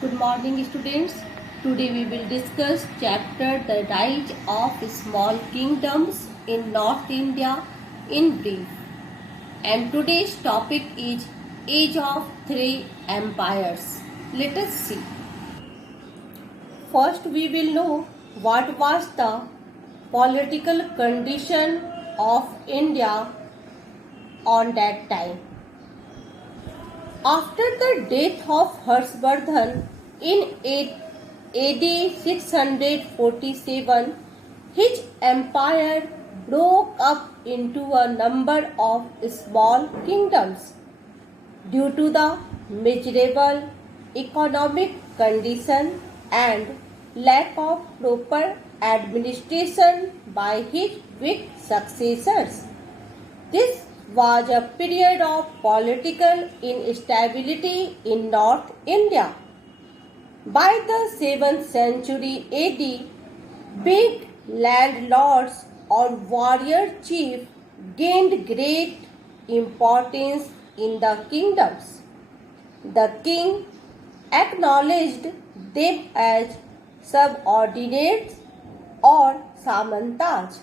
Good morning, students. Today we will discuss chapter The Rise of Small Kingdoms in North India in brief. And today's topic is Age of Three Empires. Let us see. First, we will know what was the political condition of India on that time. After the death of Harshvardhan in AD 647, his empire broke up into a number of small kingdoms. Due to the miserable economic condition and lack of proper administration by his weak successors, this was a period of political instability in North India. By the 7th century AD, big landlords or warrior chiefs gained great importance in the kingdoms. The king acknowledged them as subordinates or samantas.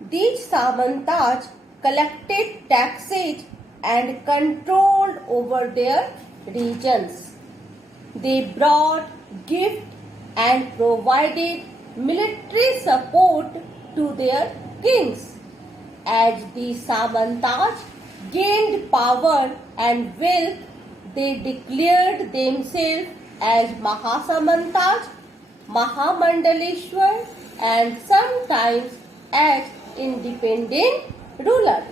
These samantas collected taxes and controlled over their regions. They brought gifts and provided military support to their kings. As the Samantas gained power and wealth, they declared themselves as Mahasamantas, Mahamandaleshwar, and sometimes as independent ruler.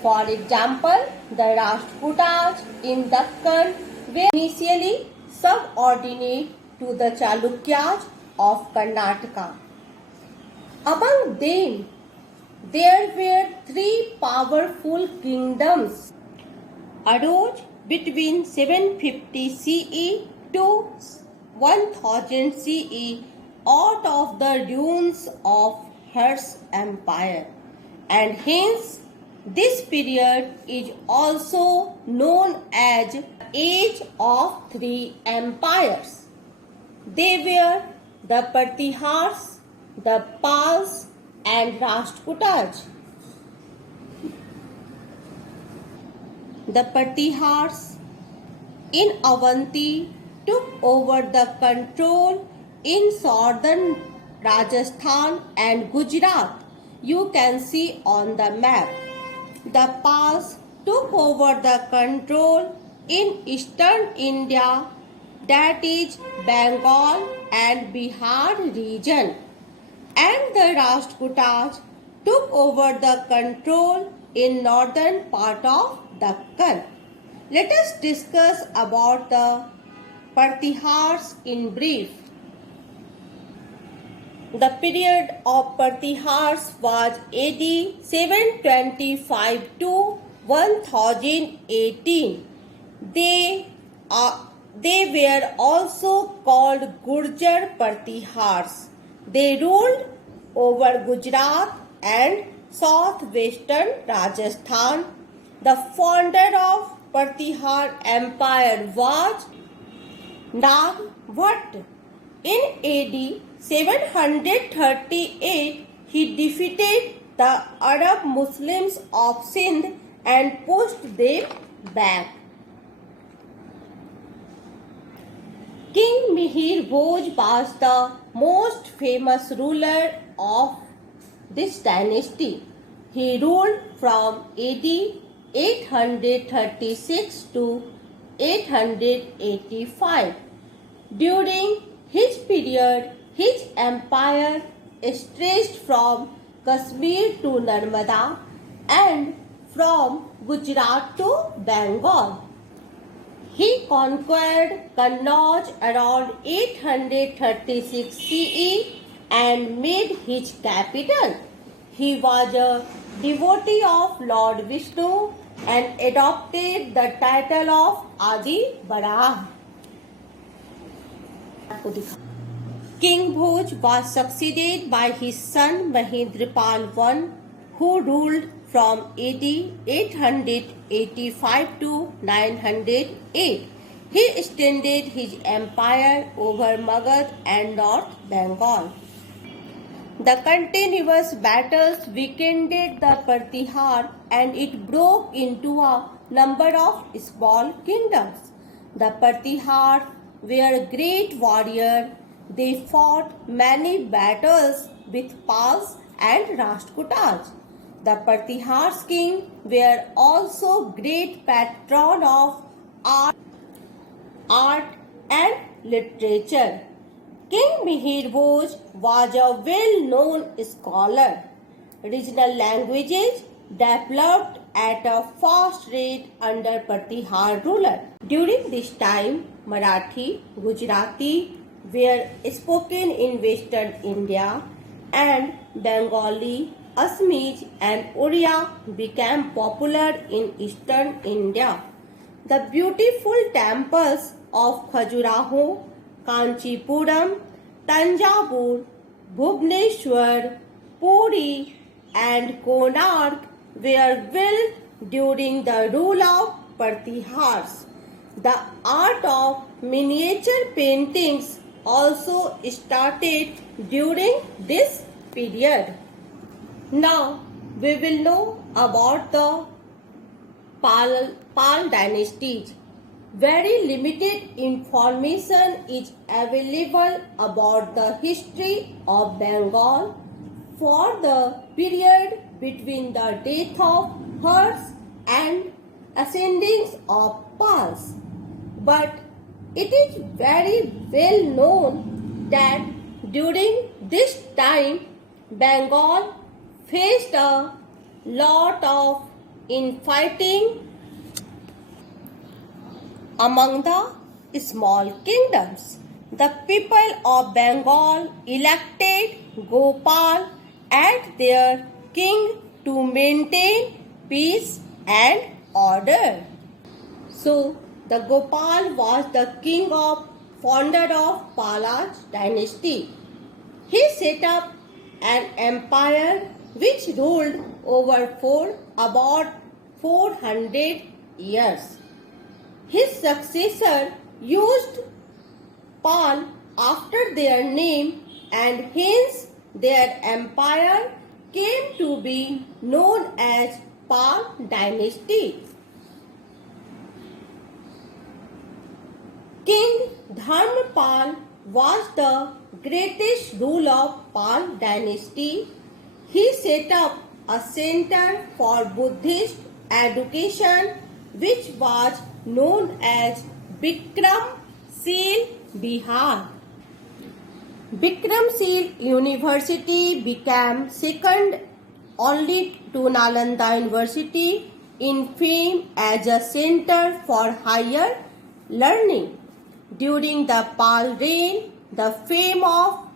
For example, the Rashtrakutas in Dakkan were initially subordinate to the Chalukyas of Karnataka. Among them, there were three powerful kingdoms arose between 750 CE to 1000 CE out of the ruins of Harsh Empire, and hence this period is also known as Age of Three Empires. They were the Pratihars, the Pals, and Rashtrakutas. The Pratihars in Avanti took over the control in southern Rajasthan and Gujarat. You can see on the map. The Pals took over the control in eastern India, that is Bengal and Bihar region, and the Rashtrakutas took over the control in northern part of Dakkan. Let us discuss about the Pratihars in brief. The period of Pratihars was AD 725 to 1018. They were also called Gurjar Pratihars. They ruled over Gujarat and southwestern Rajasthan. The founder of Pratihar Empire was Nagabhat. In AD 738, he defeated the Arab Muslims of Sindh and pushed them back. King Mihir Bhoj was the most famous ruler of this dynasty. He ruled from AD 836 to 885. During his period, his empire stretched from Kashmir to Narmada and from Gujarat to Bengal. He conquered Kannauj around 836 CE and made his capital. He was a devotee of Lord Vishnu and adopted the title of Adi Barah. King Bhoj was succeeded by his son Mahendrapal I, who ruled from AD 885 to 908. He extended his empire over Magad and North Bengal. The continuous battles weakened the Pratihar and it broke into a number of small kingdoms. The Pratihar were great warriors. They fought many battles with Pals and Rashtrakutas. The Pratihar's king were also great patron of art and literature. King Mihir Bhoj was a well-known scholar. Regional languages developed at a fast rate under Pratihar ruler. During this time, Marathi, Gujarati were spoken in western India and Bengali, Assamese and Oriya became popular in eastern India. The beautiful temples of Khajuraho, Kanchipuram, Tanjavur, Bhubaneswar, Puri and Konark were built during the rule of Pratihars. The art of miniature paintings also started during this period. Now we will know about the Pal dynasties. Very limited information is available about the history of Bengal for the period between the death of Hers and ascendings of Pals. But it is very well known that during this time Bengal faced a lot of infighting among the small kingdoms. The people of Bengal elected Gopal as their king to maintain peace and order. So, the Gopal was the king of founder of Palaj dynasty. He set up an empire which ruled over about 400 years. His successor used Pal after their name and hence their empire came to be known as Pal dynasty. King Dharmapal was the greatest ruler of Pal dynasty. He set up a center for Buddhist education which was known as Bikramshil Bihar. Bikramshil University became second only to Nalanda University in fame as a center for higher learning. During the Pal reign, the fame of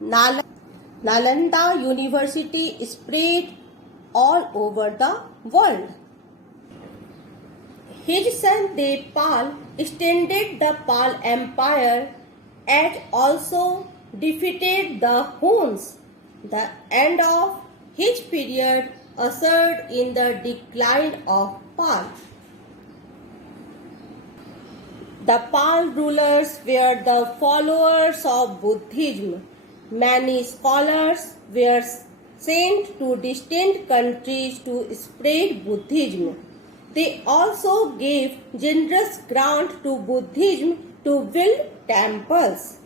Nalanda University spread all over the world. His son Devpal extended the Pal Empire and also defeated the Huns. The end of his period ushered in the decline of Pal. The Pal rulers were the followers of Buddhism. Many scholars were sent to distant countries to spread Buddhism. They also gave generous grant to Buddhism to build temples.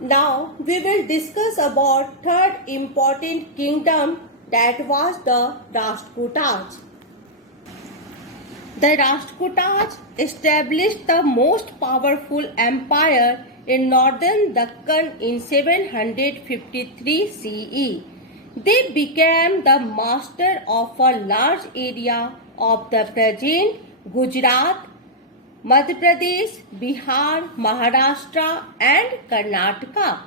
Now we will discuss about third important kingdom, that was the Rashtrakutas. The Rashtrakutas established the most powerful empire in northern Deccan in 753 CE. They became the master of a large area of the present Gujarat, Madhya Pradesh, Bihar, Maharashtra and Karnataka.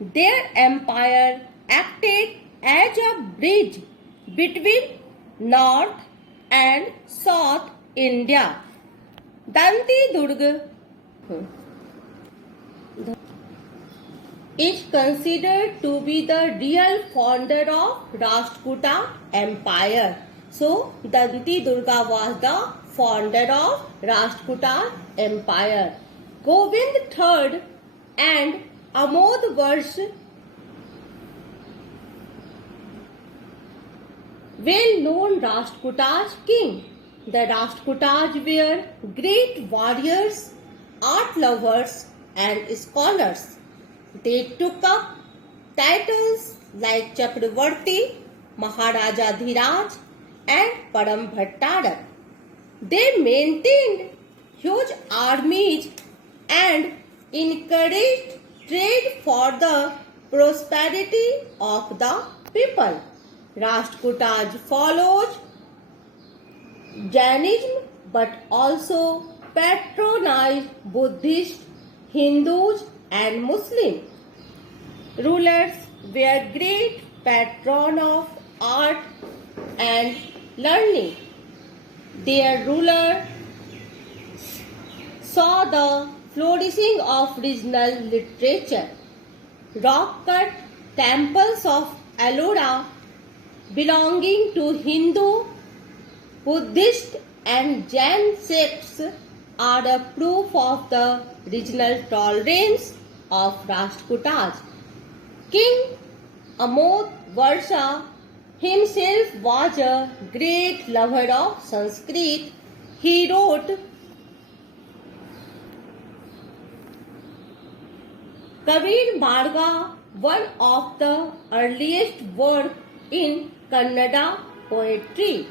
Their empire acted as a bridge between North and South India. Danti Durga is considered to be the real founder of Rashtrakuta Empire. So, Danti Durga was the founder of Rashtrakuta Empire. Govind III and Amod Varsh, well-known Rashtrakutas king. The Rashtrakutas were great warriors, art lovers, and scholars. They took up titles like Chakravarti, Maharaja Dhiraj, and Param Bhattarak. They maintained huge armies and encouraged trade for the prosperity of the people. Rashtrakutas followed Jainism but also patronized Buddhists, Hindus, and Muslims. Rulers were great patrons of art and learning. Their ruler saw the flourishing of regional literature. Rock-cut temples of Ellora belonging to Hindu, Buddhist and Jain sects are a proof of the regional tolerance of Rashtrakutas. King Amod Varsha himself was a great lover of Sanskrit. He wrote Kabir Marga, one of the earliest works in Kannada poetry.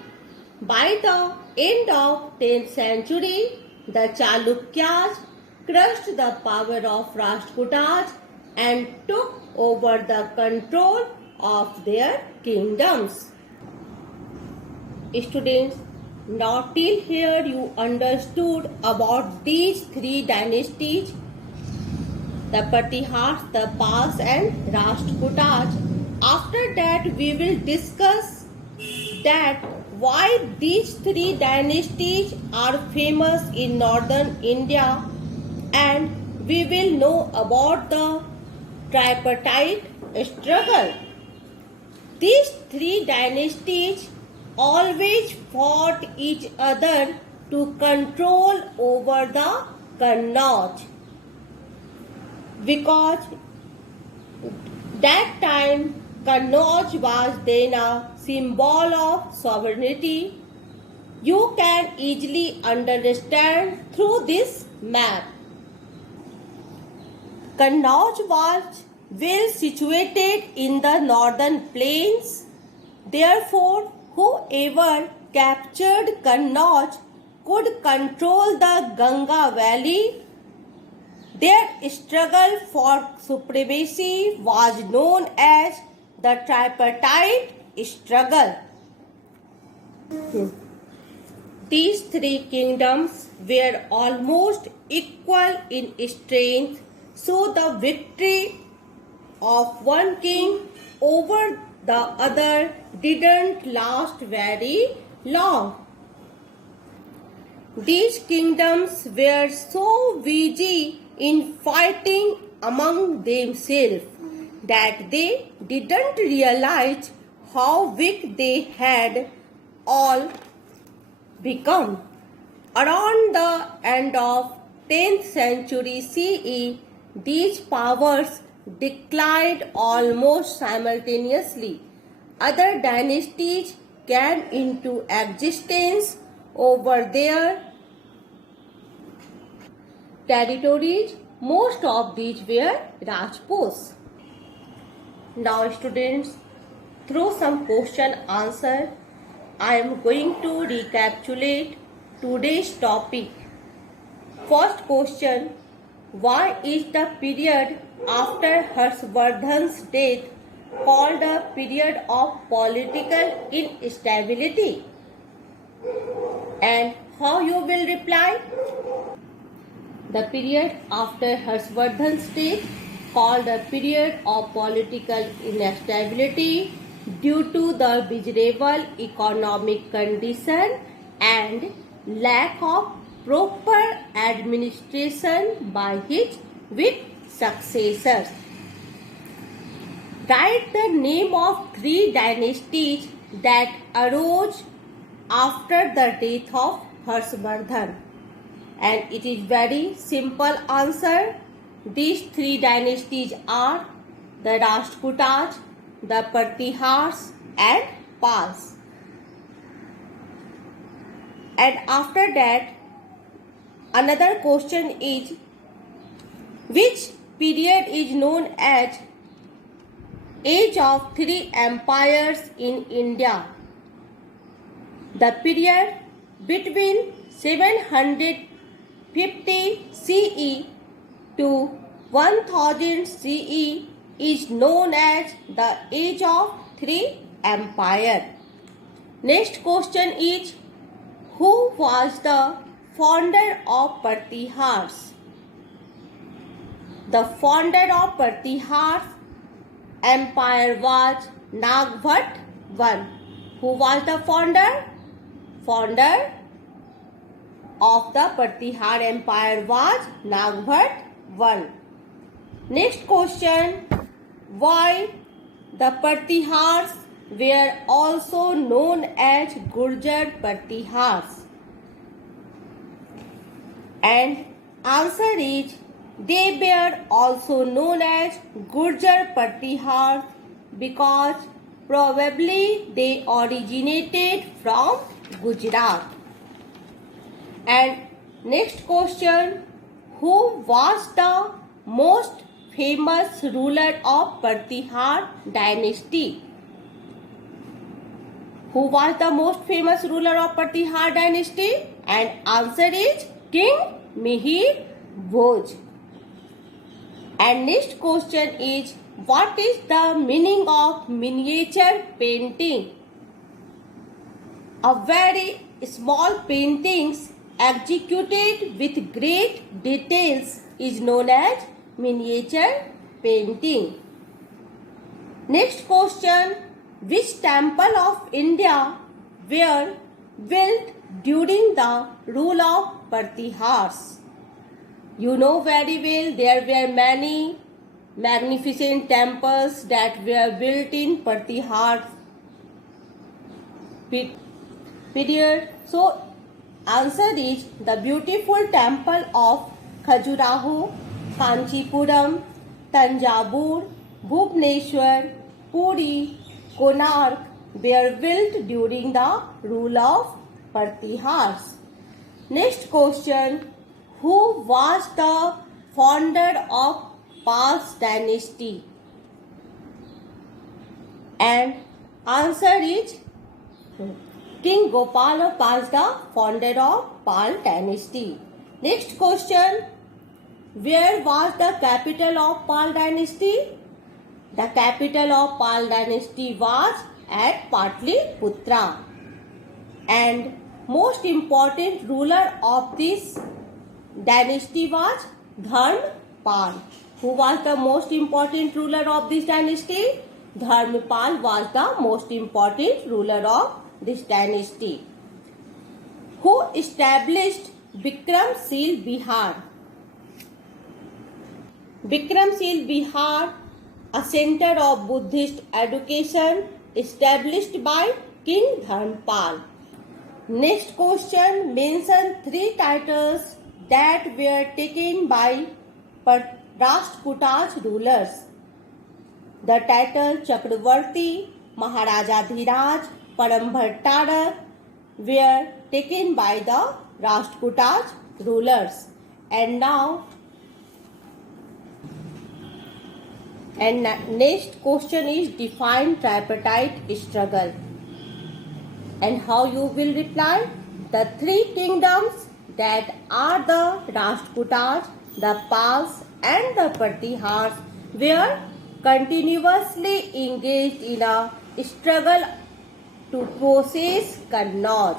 By the end of 10th century, the Chalukyas crushed the power of Rashtrakutas and took over the control of their kingdoms. Students, now till here you understood about these three dynasties, the Pratihars, the Pals and Rashtrakutas. After that we will discuss that why these three dynasties are famous in northern India, and we will know about the tripartite struggle. These three dynasties always fought each other to control over the Kannauj, because that time Kannauj was then a symbol of sovereignty. You can easily understand through this map. Kannauj was well situated in the northern plains. Therefore, whoever captured Kannauj could control the Ganga valley. Their struggle for supremacy was known as the tripartite struggle. These three kingdoms were almost equal in strength, so the victory of one king over the other didn't last very long. These kingdoms were so busy in fighting among themselves that they didn't realize how weak they had all become. Around the end of 10th century CE, these powers declined almost simultaneously. Other dynasties came into existence over their territories. Most of these were Rajputs. Now students, through some question answer, I am going to recapitulate today's topic. First question, why is the period after Harshvardhan's death called a period of political instability? And how you will reply? The period after Harshvardhan's death called a period of political instability due to the miserable economic condition and lack of proper administration by his weak successors. Write the name of three dynasties that arose after the death of Harshvardhan. And it is very simple answer. These three dynasties are the Rashtrakutas, the Pratihars and Pals. And after that, another question is, which period is known as Age of Three Empires in India? The period between 750 CE to 1000 CE is known as the Age of Three Empires. Next question is, who was the founder of Pratihars? The founder of Pratihars Empire was Nagabhat I. Who was the founder? Founder of the Pratihar Empire was Nagabhat I. Next question, why the Pratihars were also known as Gurjar Pratihars? And answer is, they were also known as Gurjar Pratihars because probably they originated from Gujarat. And next question, who was the most famous ruler of Pratihar dynasty? Who was the most famous ruler of Pratihar dynasty? And answer is King Mihir Bhoj. And next question is, what is the meaning of miniature painting? A very small paintings executed with great details is known as miniature painting. Next question, which temple of India were built during the rule of Pratihars? You know very well, there were many magnificent temples that were built in Pratihar period. So, answer is the beautiful temple of Khajuraho, Kanchipuram, Tanjavur, Bhubaneswar, Puri, Konark were built during the rule of Pratihars. Next question, who was the founder of Pals dynasty? And answer is King Gopala was the founder of Pal dynasty. Next question, where was the capital of Pal dynasty? The capital of Pal dynasty was at Patliputra. And most important ruler of this dynasty was Dharmapal. Who was the most important ruler of this dynasty? Dharmapal was the most important ruler of this dynasty. Who established Bikramshil Bihar? Bikramshil Bihar, a center of Buddhist education established by King Dharmapal. Next question, mention three titles that were taken by Rashtrakutas rulers. The title Chakravarti, Maharajadhiraj, Parambhatarak were taken by the Rashtrakutas rulers. And next question is, define tripartite struggle. And how you will reply? The three kingdoms that are the Rashtrakutas, the Pals and the Pratihars were continuously engaged in a struggle to possess Kannauj.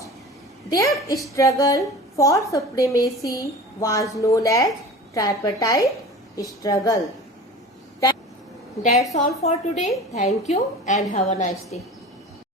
Their struggle for supremacy was known as tripartite struggle. That's all for today. Thank you and have a nice day.